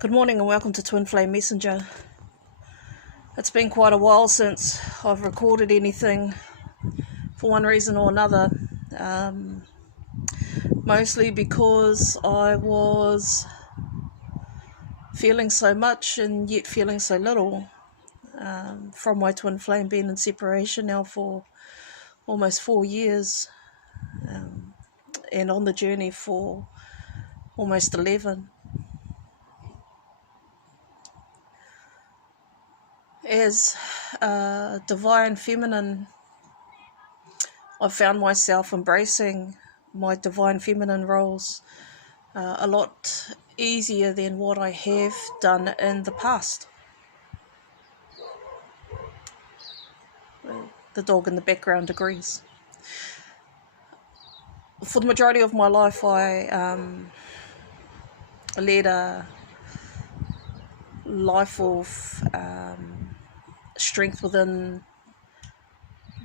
Good morning and welcome to Twin Flame Messenger. It's been quite a while since I've recorded anything for one reason or another. Mostly because I was feeling so much and yet feeling so little from my twin flame being in separation now for almost 4 years and on the journey for almost 11. As a divine feminine, I've found myself embracing my divine feminine roles a lot easier than what I have done in the past. The dog in the background agrees. For the majority of my life, I led a life of strength within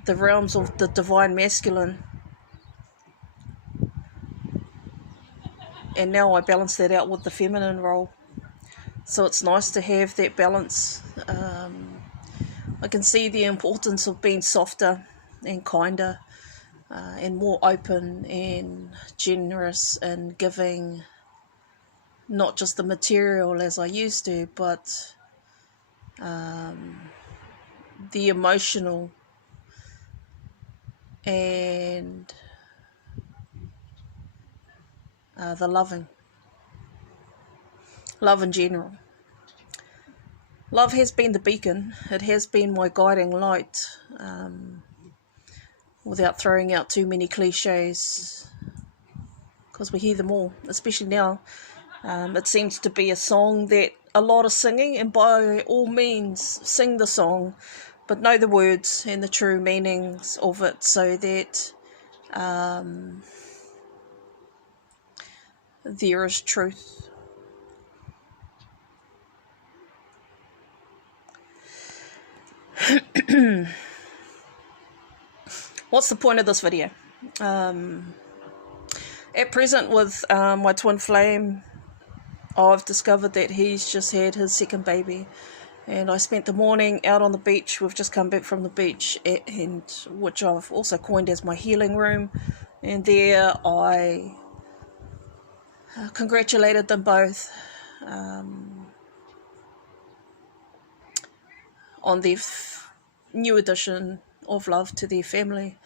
the realms of the divine masculine, and now I balance that out with the feminine role. So it's nice to have that balance. I can see the importance of being softer and kinder and more open and generous and giving not just the material as I used to, but the emotional and the loving. Love in general. Love has been the beacon. It has been my guiding light, without throwing out too many cliches, because we hear them all, especially now. It seems to be a song that a lot of singing, and by all means sing the song, but know the words and the true meanings of it, so that there is truth. What's the point of this video? At present with my twin flame, I've discovered that he's just had his second baby, and I spent the morning out on the beach. We've just come back from the beach, and which I've also coined as my healing room, and there I congratulated them both on their new addition of love to their family.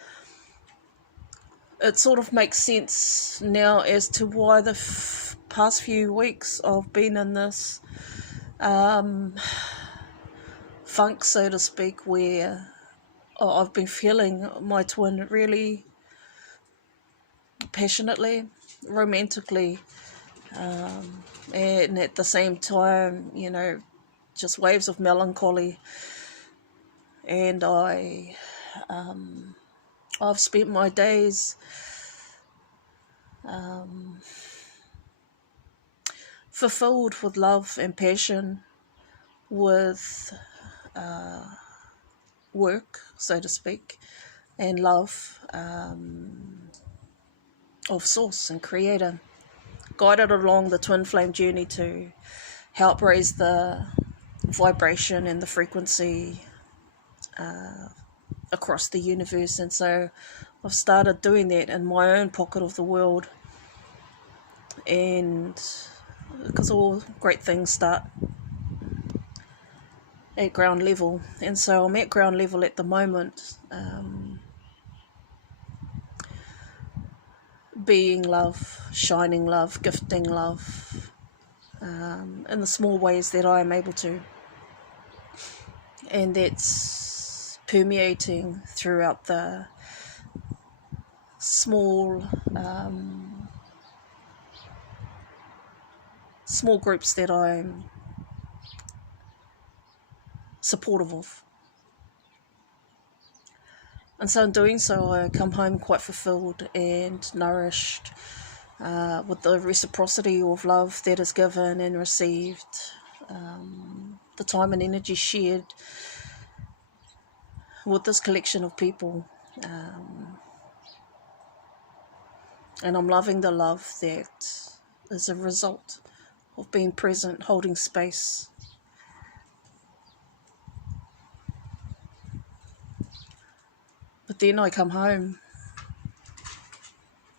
It sort of makes sense now as to why the past few weeks I've been in this funk, so to speak, where I've been feeling my twin really passionately, romantically, and at the same time, just waves of melancholy. And I've spent my days fulfilled with love and passion, with work, so to speak, and love of source and creator, guided along the twin flame journey to help raise the vibration and the frequency across the universe. And so I've started doing that in my own pocket of the world, and because all great things start at ground level, and so I'm at ground level at the moment, being love, shining love, gifting love, in the small ways that I am able to, and that's permeating throughout the small groups that I'm supportive of. And so in doing so, I come home quite fulfilled and nourished with the reciprocity of love that is given and received, the time and energy shared with this collection of people. And I'm loving the love that is a result of being present, holding space. But then I come home,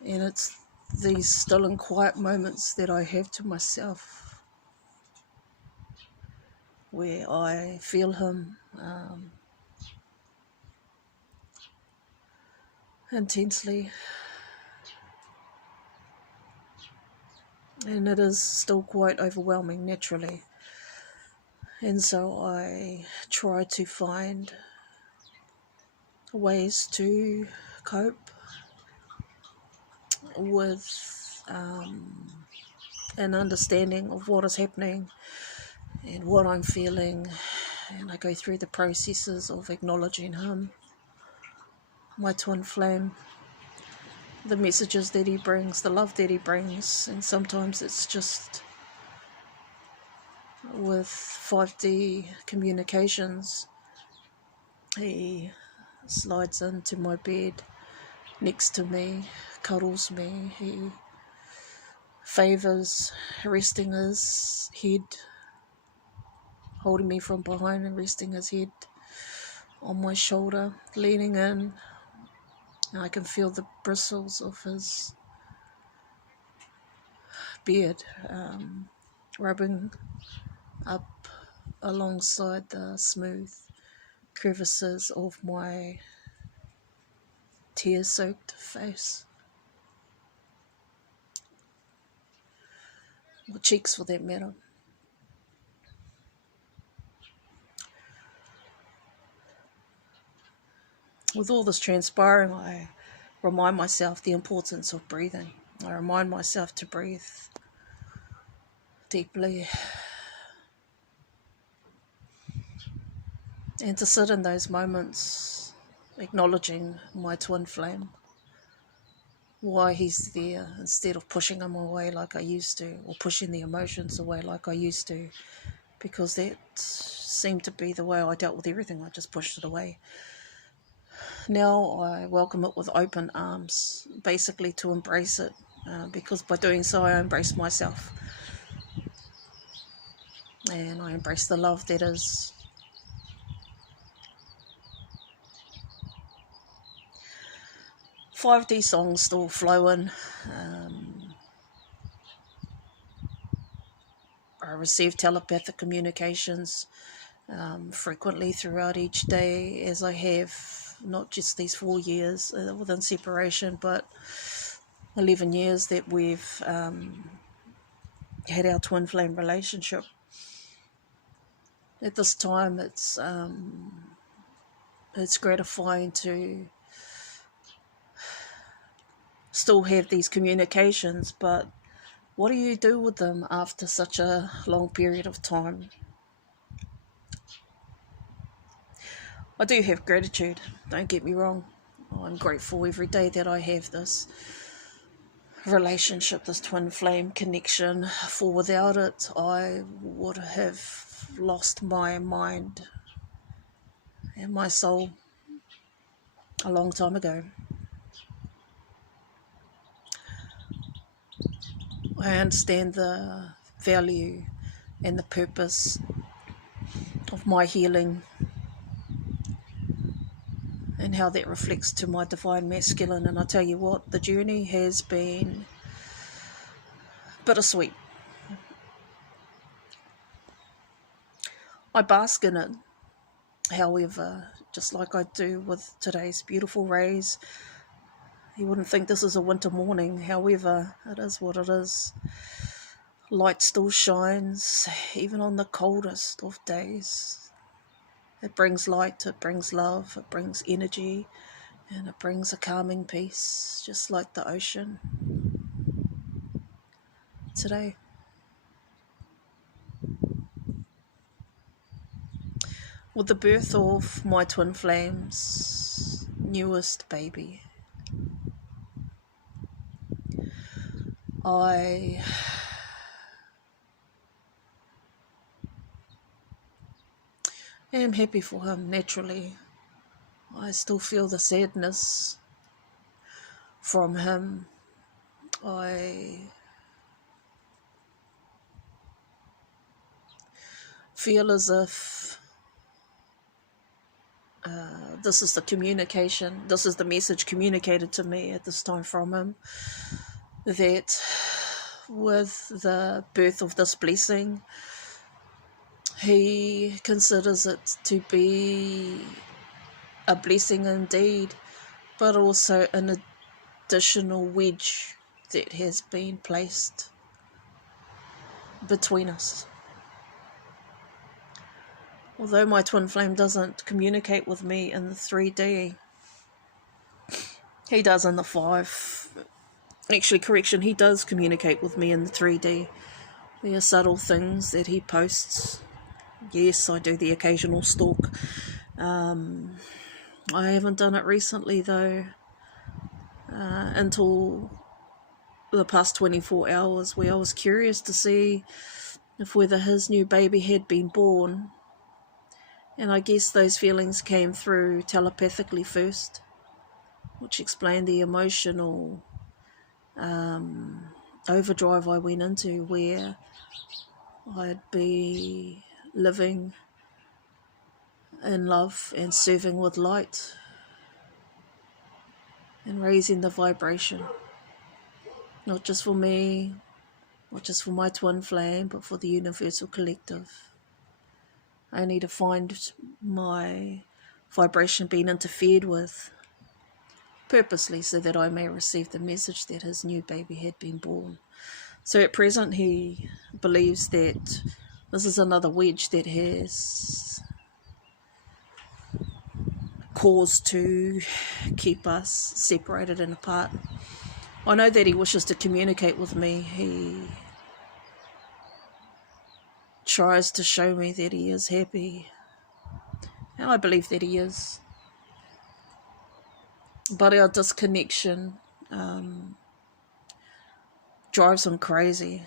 and it's these still and quiet moments that I have to myself where I feel him intensely. And it is still quite overwhelming naturally. And so I try to find ways to cope with an understanding of what is happening and what I'm feeling. And I go through the processes of acknowledging him, my twin flame, the messages that he brings, the love that he brings. And sometimes it's just with 5D communications. He slides into my bed next to me, cuddles me. He favours resting his head, holding me from behind and resting his head on my shoulder, leaning in. And I can feel the bristles of his beard rubbing up alongside the smooth crevices of my tear-soaked face, or cheeks for that matter. With all this transpiring, I remind myself the importance of breathing. I remind myself to breathe deeply and to sit in those moments, acknowledging my twin flame, why he's there, instead of pushing him away like I used to, or pushing the emotions away like I used to, because that seemed to be the way I dealt with everything. I just pushed it away. Now I welcome it with open arms, basically to embrace it, because by doing so I embrace myself, and I embrace the love that is. 5D songs still flowing. I receive telepathic communications frequently throughout each day, as I have not just these 4 years within separation, but 11 years that we've had our twin flame relationship. At this time, it's gratifying to still have these communications, but what do you do with them after such a long period of time? I do have gratitude, don't get me wrong. I'm grateful every day that I have this relationship, this twin flame connection, for without it I would have lost my mind and my soul a long time ago. I understand the value and the purpose of my healing and how that reflects to my divine masculine. And I tell you what, the journey has been bittersweet. I bask in it, however, just like I do with today's beautiful rays. You wouldn't think this is a winter morning, however, it is what it is. Light still shines, even on the coldest of days. It brings light, it brings love, it brings energy, and it brings a calming peace, just like the ocean today. With the birth of my twin flame's newest baby, I am happy for him naturally. I still feel the sadness from him. I feel as if this is the communication, this is the message communicated to me at this time from him, that with the birth of this blessing, he considers it to be a blessing indeed, but also an additional wedge that has been placed between us. Although my twin flame doesn't communicate with me in the 3D, he does in the 5. Actually, correction, he does communicate with me in the 3D. There are subtle things that he posts. Yes, I do the occasional stalk. I haven't done it recently though, until the past 24 hours, where I was curious to see if whether his new baby had been born. And I guess those feelings came through telepathically first, which explained the emotional overdrive I went into, where I'd be living in love and serving with light and raising the vibration, not just for me, not just for my twin flame, but for the universal collective. I need to find my vibration being interfered with purposely so that I may receive the message that his new baby had been born. So at present he believes that this is another wedge that has caused to keep us separated and apart. I know that he wishes to communicate with me. He tries to show me that he is happy, and I believe that he is. But our disconnection drives him crazy,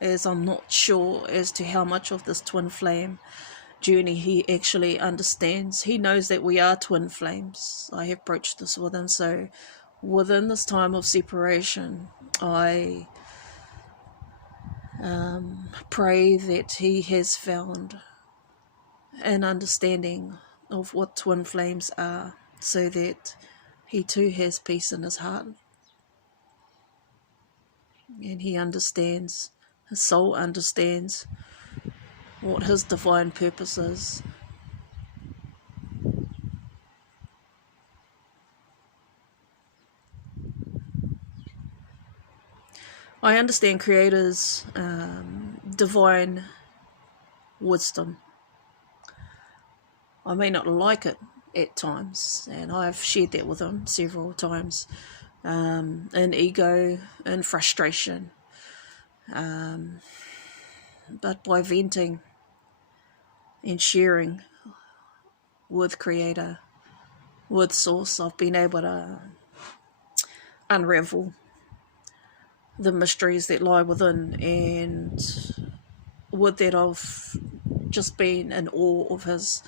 as I'm not sure as to how much of this twin flame journey he actually understands. He knows that we are twin flames. I have broached this with him. So within this time of separation, I pray that he has found an understanding of what twin flames are, so that he too has peace in his heart, and he understands, his soul understands what his divine purpose is. I understand Creator's divine wisdom. I may not like it at times, and I've shared that with him several times, in ego and frustration. But by venting and sharing with Creator, with Source, I've been able to unravel the mysteries that lie within, and with that I've just been in awe of his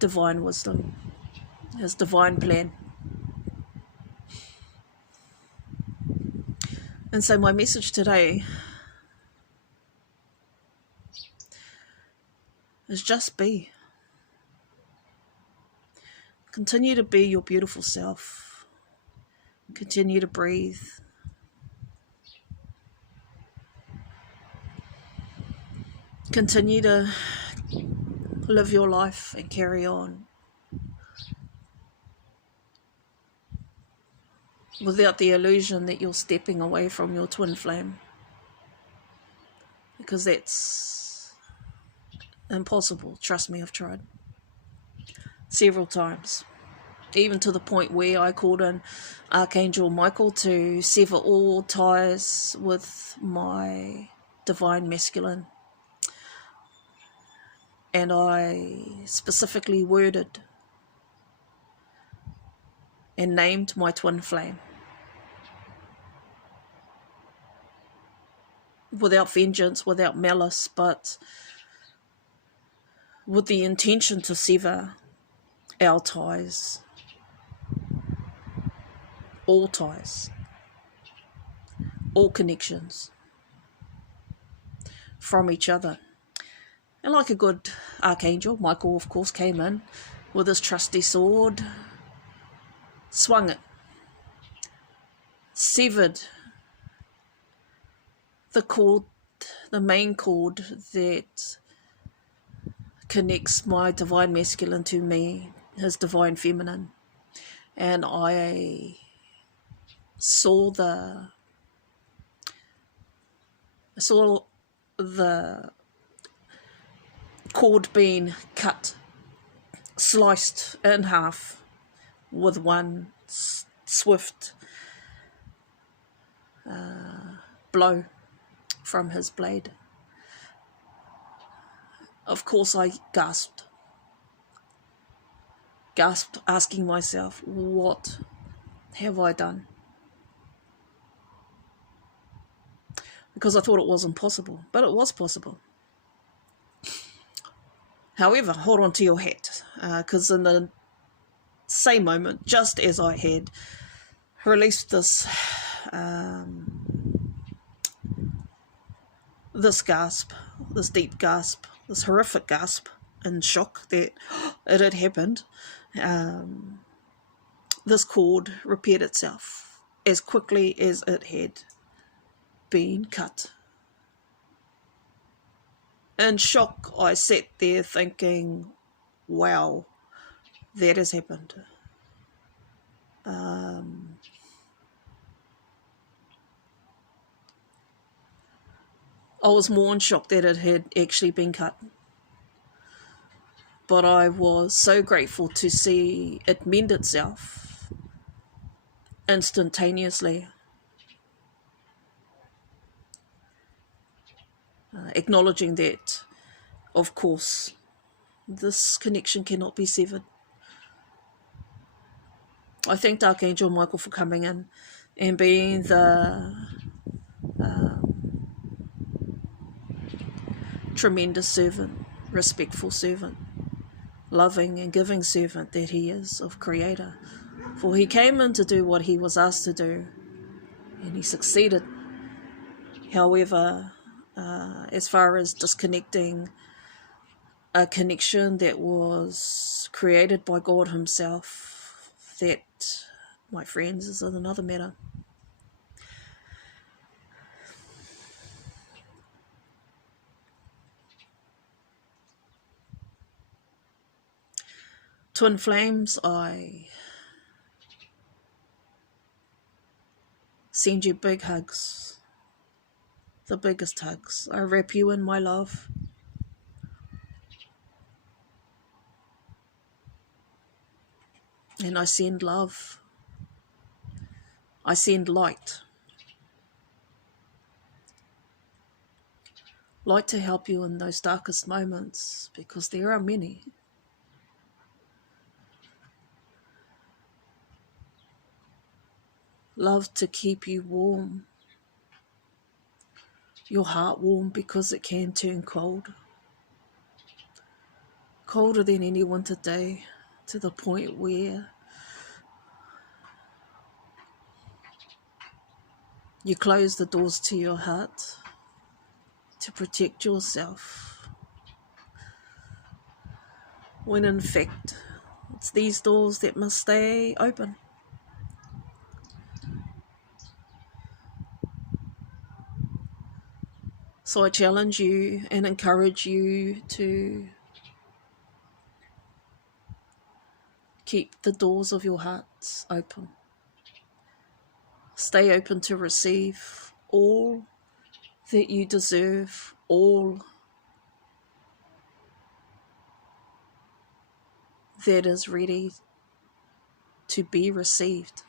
divine wisdom, his divine plan. And so my message today is just be. Continue to be your beautiful self. Continue to breathe. Continue to live your life and carry on without the illusion that you're stepping away from your twin flame, because that's impossible. Trust me, I've tried several times, even to the point where I called in Archangel Michael to sever all ties with my divine masculine, and I specifically worded and named my twin flame, without vengeance, without malice, but with the intention to sever our ties, all connections from each other. And like a good Archangel Michael, of course, came in with his trusty sword, swung it, severed the cord, the main cord that connects my divine masculine to me, his divine feminine. And I saw the cord being cut, sliced in half with one swift blow from his blade. Of course, I gasped, asking myself, what have I done? Because I thought it was impossible, but it was possible. However, hold on to your hat, because in the same moment, just as I had released this this gasp, this deep gasp, this horrific gasp in shock that it had happened, this cord repaired itself as quickly as it had been cut. In shock, I sat there thinking, wow, that has happened. I was more in shock that it had actually been cut. But I was so grateful to see it mend itself instantaneously. Acknowledging that, of course, this connection cannot be severed. I thanked Archangel Michael for coming in and being the tremendous servant, respectful servant, loving and giving servant that he is of Creator. For he came in to do what he was asked to do, and he succeeded. However, as far as disconnecting a connection that was created by God himself, that, my friends, is another matter. Twin flames, I send you big hugs, the biggest hugs. I wrap you in my love. And I send love. I send light. Light to help you in those darkest moments, because there are many. Love to keep you warm, your heart warm, because it can turn cold. Colder than any winter day, to the point where you close the doors to your heart to protect yourself, when in fact it's these doors that must stay open. So I challenge you and encourage you to keep the doors of your hearts open. Stay open to receive all that you deserve, all that is ready to be received.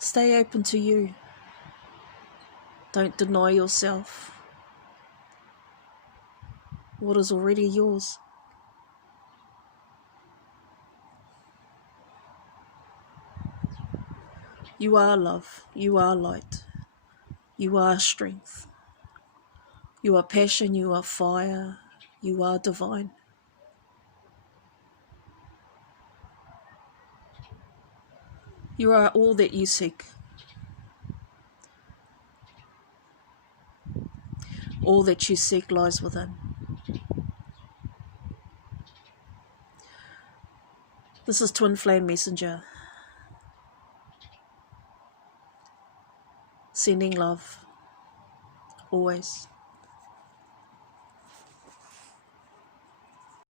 Stay open to you. Don't deny yourself what is already yours. You are love. You are light. You are strength. You are passion. You are fire. You are divine. You are all that you seek. All that you seek lies within. This is Twin Flame Messenger, sending love, always.